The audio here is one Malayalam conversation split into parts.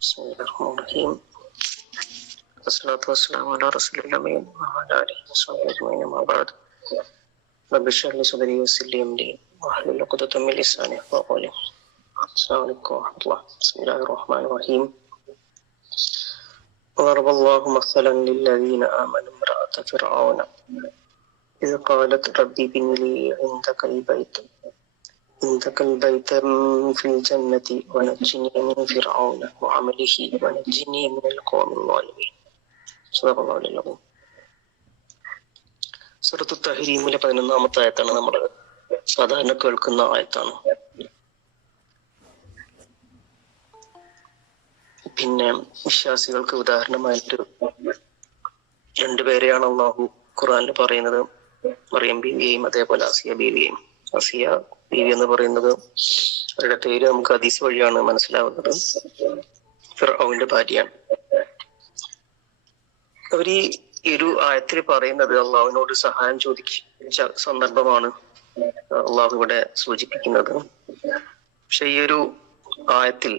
بسم الله الرحمن الرحيم. والصلاة والسلام على رسول وعلى آله وصحبه أجمعين أما بعد. رب اشرح لي صدري ويسر لي أمري واحلل عقدة من لساني السلام عليكم ورحمة الله. بسم الله الرحمن الرحيم. ضرب الله مثلا للذين آمنوا امرأة فرعون. إذ قالت ربي ابن لي عندك البيت. عندك البيت في الجنة ونجني من فرعون وعمله ونجني من القوم الظالمين صدق الله العظيم സുഹൃത്തു തഹരീമിലെ പതിനൊന്നാമത്തെ ആയത്താണ് നമ്മൾ സാധാരണ കേൾക്കുന്ന ആയത്താണ് പിന്നെ വിശ്വാസികൾക്ക് ഉദാഹരണമായിട്ട് രണ്ടുപേരെയാണ് അള്ളാഹു ഖുറാനിൽ പറയുന്നത് മറിയം ബീവിയെയും അതേപോലെ അസിയ ബീവിയെയും അസിയ ബീവി എന്ന് പറയുന്നത് അവരുടെ പേര് നമുക്ക് ഹദീസ് വഴിയാണ് മനസ്സിലാവുന്നത്. ഫിർഔന്റെ ഭാര്യയാണ്. അവർ ഈ ഒരു ആയത്തിൽ പറയുന്നത് അള്ളാഹുവിനോട് സഹായം ചോദിച്ച സന്ദർഭമാണ് അള്ളാഹു ഇവിടെ സൂചിപ്പിക്കുന്നത്. പക്ഷെ ഈ ഒരു ആയത്തിൽ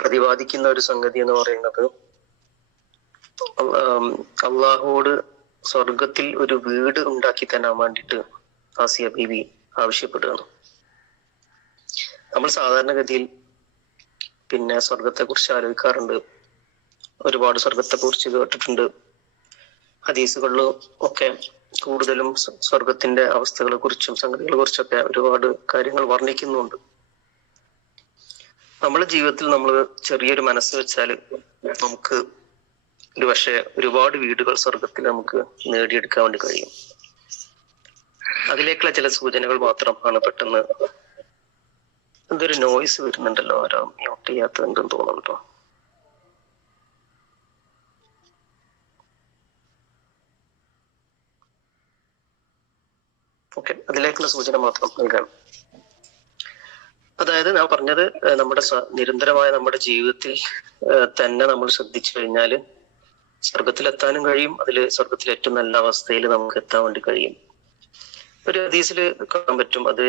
പ്രതിപാദിക്കുന്ന ഒരു സംഗതി എന്ന് പറയുന്നത് അള്ളാഹുവോട് സ്വർഗത്തിൽ ഒരു വീട് ഉണ്ടാക്കി തരാൻ വേണ്ടിയിട്ട് ആസിയ ബീബി ആവശ്യപ്പെടുകയാണ്. നമ്മൾ സാധാരണഗതിയിൽ പിന്നെ സ്വർഗത്തെ കുറിച്ച് ആലോചിക്കാറുണ്ട്. ഒരുപാട് സ്വർഗത്തെ കുറിച്ച് കേട്ടിട്ടുണ്ട്. ഹദീസുകളിലും ഒക്കെ കൂടുതലും സ്വർഗത്തിന്റെ അവസ്ഥകളെ കുറിച്ചും സംഗതികളെ കുറിച്ചൊക്കെ ഒരുപാട് കാര്യങ്ങൾ വർണിക്കുന്നുണ്ട്. നമ്മുടെ ജീവിതത്തിൽ നമ്മൾ ചെറിയൊരു മനസ്സ് വെച്ചാൽ നമുക്ക് ഒരു പക്ഷേ ഒരുപാട് വീടുകൾ സ്വർഗത്തിൽ നമുക്ക് നേടിയെടുക്കാൻ വേണ്ടി കഴിയും. അതിലേക്കുള്ള ചില സൂചനകൾ മാത്രമാണ് പെട്ടെന്ന് എന്തൊരു നോയിസ് വരുന്നുണ്ടല്ലോ ആരോ മ്യൂട്ട് ചെയ്യാത്തതുണ്ടെന്ന് തോന്നുന്നുണ്ടോ ഓക്കെ അതിലേക്കുള്ള സൂചന മാത്രം നൽകാം. അതായത് ഞാൻ പറഞ്ഞത് നമ്മുടെ നിരന്തരമായ നമ്മുടെ ജീവിതത്തിൽ തന്നെ നമ്മൾ ശ്രദ്ധിച്ചു കഴിഞ്ഞാൽ സ്വർഗത്തിലെത്താനും കഴിയും അതിൽ സ്വർഗത്തിൽ ഏറ്റവും നല്ല അവസ്ഥയിൽ നമുക്ക് എത്താൻ വേണ്ടി കഴിയും. ഒരു ഹദീസിൽ കാണാൻ പറ്റും. അത്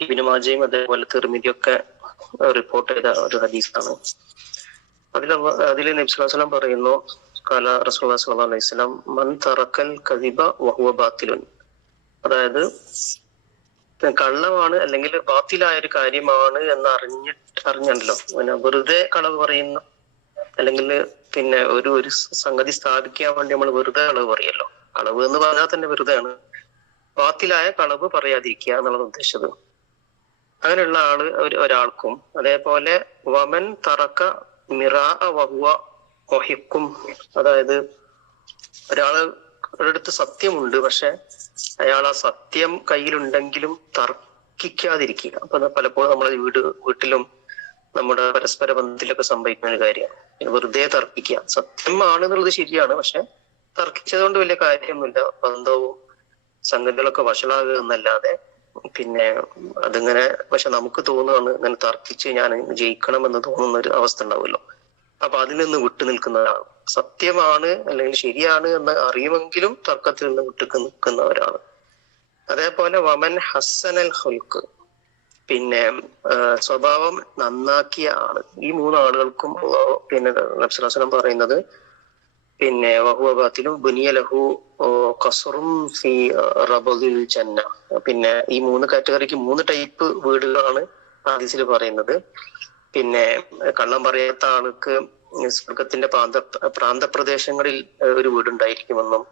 ഇബിനുമാജയും അതേപോലെ തെർമിതിയൊക്കെ റിപ്പോർട്ട് ചെയ്ത ഒരു ഹദീസാണ് അതിൽ അതിൽ നബ്സുലാസ്ലാം പറയുന്നു കാല റസൂല്ലാ സല്ലാ അലൈഹി സ്വലാം മൻ തറക്കൽ കദിബ വഹുവ ബാത്തിലുൻ. അതായത് കള്ളമാണ് അല്ലെങ്കിൽ ബാത്തിലായ ഒരു കാര്യമാണ് എന്ന് അറിഞ്ഞിട്ട് അറിഞ്ഞല്ലോ. പിന്നെ വെറുതെ കളവ് പറയുന്ന അല്ലെങ്കിൽ പിന്നെ ഒരു ഒരു സംഗതി സ്ഥാപിക്കാൻ വേണ്ടി നമ്മൾ വെറുതെ കളവ് പറയല്ലോ. കളവ് എന്ന് പറഞ്ഞാൽ തന്നെ വെറുതെയാണ്. ബാത്തിലായ കളവ് പറയാതിരിക്കുക എന്നുള്ളത് ഉദ്ദേശിച്ചത്. അങ്ങനെയുള്ള ആൾ ഒരു ഒരാൾക്കും അതേപോലെ വമൻ തറക്ക മിറാ വഹുവ മൊഹിക്കും അതായത് ഒരാളുടെ സത്യമുണ്ട് പക്ഷെ അയാൾ ആ സത്യം കയ്യിലുണ്ടെങ്കിലും തർക്കിക്കാതിരിക്കുക. അപ്പൊ പലപ്പോഴും നമ്മളെ വീട് വീട്ടിലും നമ്മുടെ പരസ്പര ബന്ധത്തിലൊക്കെ സംഭവിക്കുന്ന ഒരു കാര്യമാണ്. വെറുതെ തർക്കിക്കുക. സത്യമാണ് ആണെന്നുള്ളത് ശരിയാണ് പക്ഷെ തർക്കിച്ചതുകൊണ്ട് വലിയ കാര്യമൊന്നുമില്ല. ബന്ധവും സംഗതികളൊക്കെ വഷളാകുക എന്നല്ലാതെ പിന്നെ അതിങ്ങനെ പക്ഷെ നമുക്ക് തോന്നുകയാണ് ഇങ്ങനെ തർക്കിച്ച് ഞാൻ ജയിക്കണം എന്ന് തോന്നുന്ന ഒരു അവസ്ഥ ഉണ്ടാവുമല്ലോ. അപ്പൊ അതിൽ നിന്ന് വിട്ടു നിൽക്കുന്നതാണ് സത്യമാണ് അല്ലെങ്കിൽ ശരിയാണ് എന്ന് അറിയുമെങ്കിലും തർക്കത്തിൽ നിന്ന് വിട്ടു നിൽക്കുന്നവരാണ്. അതേപോലെ വമൻ ഹസനൽ ഹുൽക്ക്. പിന്നെ സ്വഭാവം നന്നാക്കിയ ആൾ. ഈ മൂന്ന് ആളുകൾക്കും പിന്നെ നബ്സുലാസനം പറയുന്നത് പിന്നെ വഹുവബാത്തിലും ഫി ജന്ന. പിന്നെ ഈ മൂന്ന് കാറ്റഗറിക്ക് മൂന്ന് ടൈപ്പ് വീടുകളാണ് ആദിസിൽ പറയുന്നത്. പിന്നെ കള്ളം പറയാത്ത ആൾക്ക് സ്വർഗത്തിന്റെ പ്രാന്ത പ്രാന്തപ്രദേശങ്ങളിൽ ഒരു വീടുണ്ടായിരിക്കുമെന്നും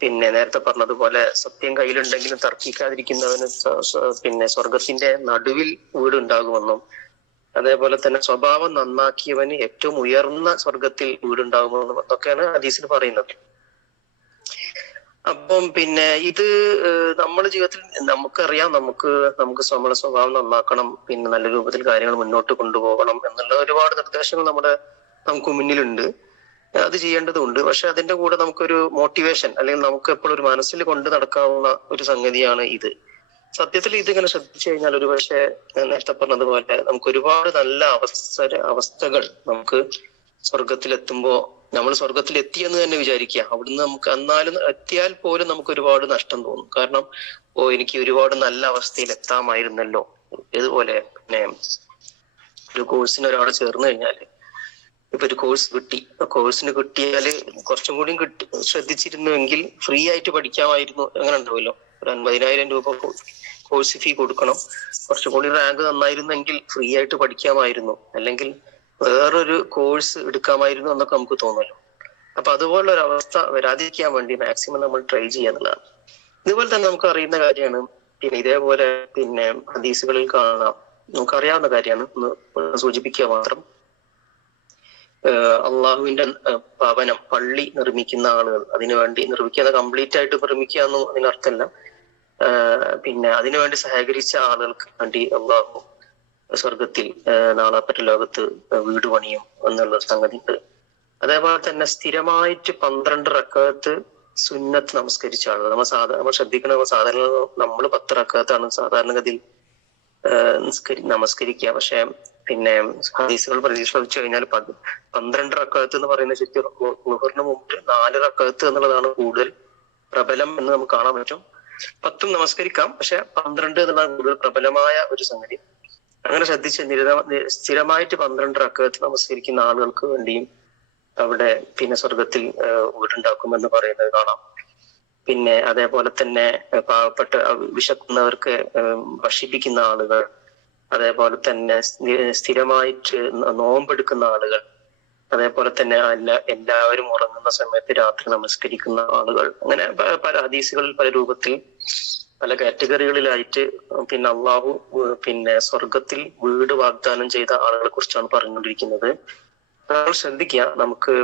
പിന്നെ നേരത്തെ പറഞ്ഞതുപോലെ സത്യം കയ്യിലുണ്ടെങ്കിലും തർക്കിക്കാതിരിക്കുന്നവന് പിന്നെ സ്വർഗത്തിന്റെ നടുവിൽ വീടുണ്ടാകുമെന്നും അതേപോലെ തന്നെ സ്വഭാവം നന്നാക്കിയവന് ഏറ്റവും ഉയർന്ന സ്വർഗത്തിൽ വീടുണ്ടാകുമെന്ന് എന്നൊക്കെയാണ് ഹദീസിൽ പറയുന്നത്. അപ്പം പിന്നെ ഇത് നമ്മുടെ ജീവിതത്തിൽ നമുക്കറിയാം നമുക്ക് നമുക്ക് നമ്മുടെ സ്വഭാവം നന്നാക്കണം പിന്നെ നല്ല രൂപത്തിൽ കാര്യങ്ങൾ മുന്നോട്ട് കൊണ്ടുപോകണം എന്നുള്ള ഒരുപാട് നിർദ്ദേശങ്ങൾ നമ്മുടെ നമുക്ക് മുന്നിലുണ്ട്. അത് ചെയ്യേണ്ടതുണ്ട്. പക്ഷെ അതിന്റെ കൂടെ നമുക്കൊരു മോട്ടിവേഷൻ അല്ലെങ്കിൽ നമുക്ക് എപ്പോഴും ഒരു മനസ്സിൽ കൊണ്ട് നടക്കാവുന്ന ഒരു സംഗതിയാണ് ഇത്. സത്യത്തിൽ ഇതിങ്ങനെ ശ്രദ്ധിച്ചു കഴിഞ്ഞാൽ ഒരു പക്ഷേ നേരത്തെ പറഞ്ഞതുപോലെ നമുക്ക് ഒരുപാട് നല്ല അവസര അവസ്ഥകൾ നമുക്ക് സ്വർഗത്തിലെത്തുമ്പോ നമ്മൾ സ്വർഗത്തിൽ എത്തിയെന്ന് തന്നെ വിചാരിക്കുക. അവിടുന്ന് നമുക്ക് എന്നാലും എത്തിയാൽ പോലും നമുക്ക് ഒരുപാട് നഷ്ടം തോന്നും. കാരണം ഓ എനിക്ക് ഒരുപാട് നല്ല അവസ്ഥയിൽ എത്താമായിരുന്നല്ലോ. ഇതുപോലെ പിന്നെ ഒരു കോഴ്സിന് ഒരാൾ ചേർന്ന് കഴിഞ്ഞാൽ ഇപ്പൊ ഒരു കോഴ്സ് കിട്ടി. കോഴ്സിന് കിട്ടിയാൽ കുറച്ചും കൂടി കിട്ടി ശ്രദ്ധിച്ചിരുന്നുവെങ്കിൽ ഫ്രീ ആയിട്ട് പഠിക്കാമായിരുന്നു. അങ്ങനെ ഉണ്ടാവുമല്ലോ ഒരു അൻപതിനായിരം രൂപ കോഴ്സ് ഫീ കൊടുക്കണം. കുറച്ചുകൂടി റാങ്ക് നന്നായിരുന്നെങ്കിൽ ഫ്രീ ആയിട്ട് പഠിക്കാമായിരുന്നു. അല്ലെങ്കിൽ വേറൊരു കോഴ്സ് എടുക്കാമായിരുന്നു എന്നൊക്കെ നമുക്ക് തോന്നുമല്ലോ. അപ്പൊ അതുപോലുള്ള ഒരു അവസ്ഥ വരാതിരിക്കാൻ വേണ്ടി മാക്സിമം നമ്മൾ ട്രൈ ചെയ്യാന്നുള്ളതാണ് ഇതുപോലെ തന്നെ നമുക്ക് അറിയുന്ന കാര്യമാണ്. പിന്നെ ഇതേപോലെ പിന്നെ ഹദീസുകളിൽ കാണാം. നമുക്കറിയാവുന്ന കാര്യമാണ്. ഒന്ന് സൂചിപ്പിക്കുക മാത്രം. അള്ളാഹുവിന്റെ ഭവനം പള്ളി നിർമ്മിക്കുന്ന ആളുകൾ. അതിനുവേണ്ടി നിർമ്മിക്കാതെ കംപ്ലീറ്റ് ആയിട്ട് നിർമ്മിക്കുക എന്നും അതിനർത്ഥമല്ല പിന്നെ അതിനുവേണ്ടി സഹകരിച്ച ആളുകൾക്ക് വേണ്ടി അള്ളാഹു സ്വർഗത്തിൽ നാളാപ്പറ്റ നാളെ പറ്റ ലോകത്ത് വീട് പണിയും എന്നുള്ള സംഗതി ഉണ്ട് അതേപോലെ തന്നെ സ്ഥിരമായിട്ട് പന്ത്രണ്ട് റക്കത്ത് സുന്നത്ത് നമസ്കരിച്ച ആളുകൾ. നമ്മൾ സാധാരണ നമ്മൾ ശ്രദ്ധിക്കണം സാധാരണ നമ്മൾ പത്ത് റക്കത്താണ് സാധാരണഗതിയിൽ നമസ്കരിക്കുക. പക്ഷെ പിന്നെ ഹദീസുകൾ പരിശോധിച്ചു കഴിഞ്ഞാൽ പന്ത്രണ്ട് റക്കത്ത് എന്ന് പറയുന്ന ശക്തി ലുഹറിന് മുമ്പ് നാല് റക്കത്ത് എന്നുള്ളതാണ് കൂടുതൽ പ്രബലം എന്ന് നമുക്ക് കാണാൻ പറ്റും. പത്തും നമസ്കരിക്കാം. പക്ഷെ പന്ത്രണ്ട് എന്നുള്ളതാണ് കൂടുതൽ പ്രബലമായ ഒരു സംഗതി. അങ്ങനെ ശ്രദ്ധിച്ച് സ്ഥിരമായിട്ട് പന്ത്രണ്ട് റക്കത്ത് നമസ്കരിക്കുന്ന ആളുകൾക്ക് വേണ്ടിയും അവിടെ പിന്നെ സ്വർഗത്തിൽ വീടുണ്ടാക്കുമെന്ന് പറയുന്നത് കാണാം. പിന്നെ അതേപോലെ തന്നെ പാവപ്പെട്ട വിശക്കുന്നവർക്ക് ഭക്ഷിപ്പിക്കുന്ന ആളുകൾ അതേപോലെ തന്നെ സ്ഥിരമായിട്ട് നോമ്പെടുക്കുന്ന ആളുകൾ അതേപോലെ തന്നെ എല്ലാ എല്ലാവരും ഉറങ്ങുന്ന സമയത്ത് രാത്രി നമസ്കരിക്കുന്ന ആളുകൾ അങ്ങനെ പല ഹദീസുകളിൽ പല രൂപത്തിൽ പല കാറ്റഗറികളിലായിട്ട് പിന്നെ അള്ളാഹു പിന്നെ സ്വർഗത്തിൽ വീട് വാഗ്ദാനം ചെയ്ത ആളുകളെ കുറിച്ചാണ് പറഞ്ഞുകൊണ്ടിരിക്കുന്നത്. നമ്മൾ ശ്രദ്ധിക്കുക നമുക്ക്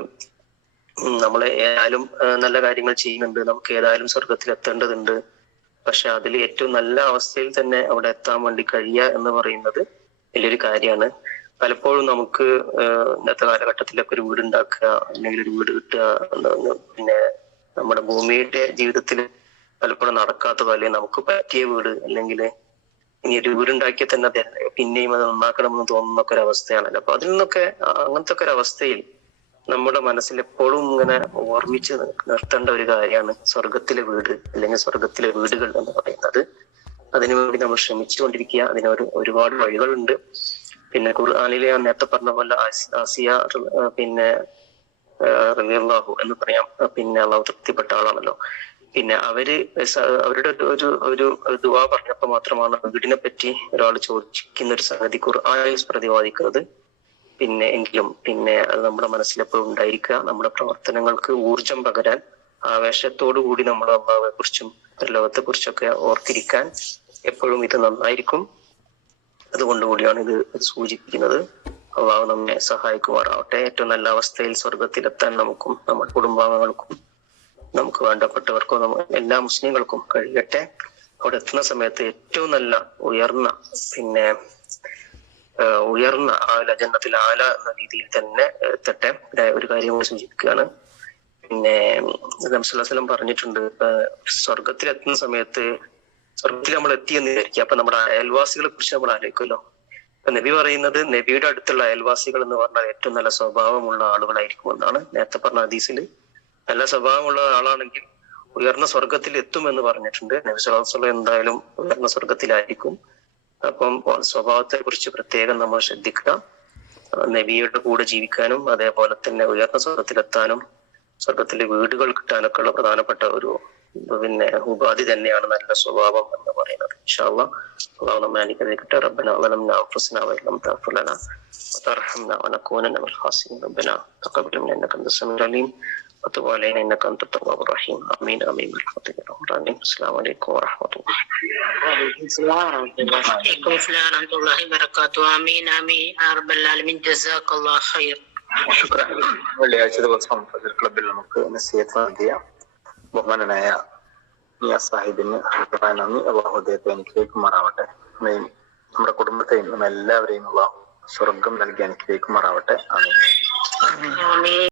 നമ്മൾ ഏതായാലും നല്ല കാര്യങ്ങൾ ചെയ്യുന്നുണ്ട് നമുക്ക് ഏതായാലും സ്വർഗത്തിൽ എത്തേണ്ടതുണ്ട്. പക്ഷെ അതിൽ ഏറ്റവും നല്ല അവസ്ഥയിൽ തന്നെ അവിടെ എത്താൻ വേണ്ടി കഴിയുക എന്ന് പറയുന്നത് വലിയൊരു കാര്യമാണ്. പലപ്പോഴും നമുക്ക് ഇന്നത്തെ കാലഘട്ടത്തിലൊക്കെ ഒരു വീട് ഉണ്ടാക്കുക അല്ലെങ്കിൽ ഒരു വീട് കിട്ടുക പിന്നെ നമ്മുടെ ഭൂമിയുടെ ജീവിതത്തിൽ പലപ്പോഴും നടക്കാത്തതോ അല്ലെങ്കിൽ നമുക്ക് പറ്റിയ വീട് അല്ലെങ്കിൽ ഇനി ഒരു വീടുണ്ടാക്കിയാൽ തന്നെ പിന്നെയും അത് നന്നാക്കണമെന്ന് തോന്നുന്ന ഒക്കെ ഒരു അവസ്ഥയാണല്ലോ. അപ്പൊ അതിൽ നിന്നൊക്കെ അങ്ങനത്തെ ഒക്കെ ഒരു അവസ്ഥയിൽ നമ്മുടെ മനസ്സിൽ എപ്പോഴും ഇങ്ങനെ ഓർമ്മിച്ച് നിർത്തേണ്ട ഒരു കാര്യമാണ് സ്വർഗത്തിലെ വീട് അല്ലെങ്കിൽ സ്വർഗത്തിലെ വീടുകൾ എന്ന് പറയുന്നത്. അതിനുവേണ്ടി നമ്മൾ ശ്രമിച്ചുകൊണ്ടിരിക്കുക. അതിന് ഒരു ഒരുപാട് വഴികളുണ്ട്. പിന്നെ ഖുർആാനിലെ നേരത്തെ പറഞ്ഞ പോലെ ആസിയ പിന്നെ റബിയല്ലാഹു എന്ന് പറയാം. പിന്നെ അള്ളാഹു തൃപ്തിപ്പെട്ട ആളാണല്ലോ. പിന്നെ അവർ അവരുടെ ഒരു ഒരു ദുവാ പറഞ്ഞപ്പോ മാത്രമാണ് വീടിനെ പറ്റി ഒരാൾ ചോദിക്കുന്ന ഒരു സംഗതി ഖുർആാനിൽ പ്രതിപാദിക്കുന്നത്. പിന്നെ എങ്കിലും പിന്നെ അത് നമ്മുടെ മനസ്സിലെപ്പോഴും ഉണ്ടായിരിക്കുക. നമ്മുടെ പ്രവർത്തനങ്ങൾക്ക് ഊർജം പകരാൻ ആവേശത്തോടു കൂടി നമ്മൾ അള്ളാഹുവെ കുറിച്ചും ലോകത്തെ കുറിച്ചൊക്കെ ഓർത്തിരിക്കാൻ എപ്പോഴും ഇത് നന്നായിരിക്കും. അതുകൊണ്ട് കൂടിയാണ് ഇത് സൂചിപ്പിക്കുന്നത്. അള്ളാഹു നമ്മെ സഹായിക്കുമാറാവട്ടെ. ഏറ്റവും നല്ല അവസ്ഥയിൽ സ്വർഗത്തിലെത്താൻ നമുക്കും നമ്മുടെ കുടുംബാംഗങ്ങൾക്കും നമുക്ക് വേണ്ടപ്പെട്ടവർക്കും എല്ലാ മുസ്ലിങ്ങൾക്കും കഴിയട്ടെ. അവിടെ എത്തുന്ന സമയത്ത് ഏറ്റവും നല്ല ഉയർന്ന പിന്നെ ഉയർന്ന ആല ജന്നത്തിൽ ആല എന്ന രീതിയിൽ തന്നെ എത്തട്ടെ. ഒരു കാര്യം സൂചിപ്പിക്കുകയാണ്. പിന്നെ നംസുല്ലാസ്ലം പറഞ്ഞിട്ടുണ്ട് സ്വർഗത്തിലെത്തുന്ന സമയത്ത് സ്വർഗത്തിൽ നമ്മൾ എത്തിയെന്ന് വിചാരിക്കുക. അപ്പൊ നമ്മുടെ അയൽവാസികളെ കുറിച്ച് നമ്മൾ ആലോചിക്കുമല്ലോ. അപ്പൊ നബി പറയുന്നത് നബിയുടെ അടുത്തുള്ള അയൽവാസികൾ എന്ന് പറഞ്ഞാൽ ഏറ്റവും നല്ല സ്വഭാവമുള്ള ആളുകളായിരിക്കും എന്നാണ് നേരത്തെ പറഞ്ഞ ഹദീസിൽ. നല്ല സ്വഭാവമുള്ള ആളാണെങ്കിൽ ഉയർന്ന സ്വർഗത്തിൽ എത്തും എന്ന് പറഞ്ഞിട്ടുണ്ട്. നബി സ്വല്ലല്ലാഹു എന്തായാലും ഉയർന്ന സ്വർഗത്തിലായിരിക്കും അപ്പം സ്വഭാവത്തെ കുറിച്ച് പ്രത്യേകം നമ്മൾ ശ്രദ്ധിക്കുക. നബിയുടെ കൂടെ ജീവിക്കാനും അതേപോലെ തന്നെ ഉയർന്ന സ്വർഗത്തിലെത്താനും സ്വർഗത്തിലെ വീടുകൾ കിട്ടാനൊക്കെയുള്ള പ്രധാനപ്പെട്ട ഒരു പിന്നെ ഉപാധി തന്നെയാണ് നല്ല സ്വഭാവം എന്ന് പറയുന്നത്. ഇൻഷാല്ലാ അള്ളാഹു നമ്മെ അനുഗ്രഹിക്കട്ടെ. റബ്ബന വലംന അൻഫുസന വലം തഗ്ഫിർ ലന വതർഹംന വനകൂന മിനൽ ഖാസിഈൻ റബ്ബന തഖബ്ബൽ മിന്ന ഇന്നക അൻത അലീം. وتب علينا انك انت التواب الرحيم امين امين برحمتك يا رب العالمين السلام عليكم ورحمه الله وعليكم السلام ورحمة الله عليكم السلام ورحمة الله وبركاته آمين آمين يا رب العالمين جزاك الله خير ശുക്രാൻ വെള്ളിയാഴ്ച ദിവസം ഫജർ ക്ലബിൽ നമുക്ക് നസീഹത്ത് നൽകിയ ബഹുമാനനായ മിയ സാഹിബിന് ഹൃദയമായ നന്ദി അള്ളാഹു അദ്ദേഹത്തെ അനുഗ്രഹിക്കുമാറാവട്ടെ നമ്മയും നമ്മുടെ കുടുംബത്തെയും നമ്മ എല്ലാവരെയും അള്ളാഹു സ്വർഗം നൽകി അനുഗ്രഹിക്കുമാറാവട്ടെ ആമീൻ آمين